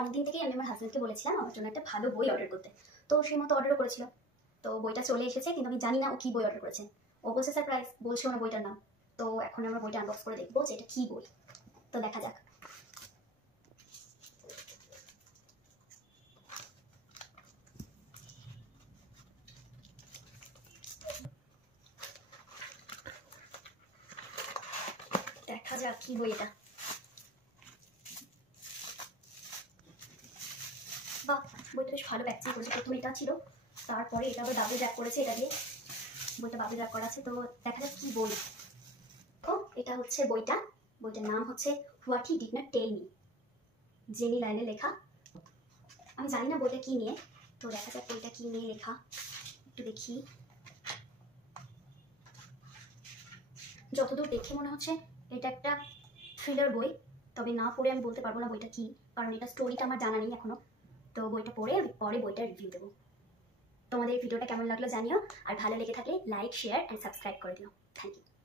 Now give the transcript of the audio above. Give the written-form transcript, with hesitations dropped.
অনেকদিন থেকেই আমি আমার হাজব্যান্ডকে বলেছিলাম আমার জন্য একটা ভালো বই অর্ডার করতে। তো সেই মতো অর্ডারও করেছিল। তো বইটা চলে এসেছে, কিন্তু আমি জানি না ও কী বই অর্ডার করেছে। ও বলছে সারপ্রাইজ, বলছে ওনার বইটার নাম। তো এখন আমরা বইটা আনবক্স করে দেখবো যে এটা কী বই। তো দেখা যাক। দেখা যাক কী বই এটা। বাহ, বইটা বেশ ভালো প্যাকেজিং করেছে। প্রথমে এটা ছিল, তারপরে এটা আবার ডাবল র্যাপ করেছে। এটা দিয়ে বইটা ডাবল র্যাপ করা আছে। তো দেখা যাক কী বই। ও, এটা হচ্ছে বইটা। বইটার নাম হচ্ছে what he did not tell me, Jenny লাইনে লেখা। আমি জানি না বইটা কী নিয়ে। তো দেখা যাক বইটা কী নিয়ে লেখা, একটু দেখি। যতদূর দেখে মনে হচ্ছে এটা একটা থ্রিলার বই, তবে না পড়ে আমি বলতে পারবো না বইটা কী, কারণ এটা স্টোরিটা আমার জানা নেই এখনো। তো বইটা পড়ে আমি পরে বইটার রিভিউ দেবো। তোমাদের এই ভিডিওটা কেমন লাগলো জানিও, আর ভালো লেগে থাকলে লাইক, শেয়ার অ্যান্ড সাবস্ক্রাইব করে দিও। Thank you.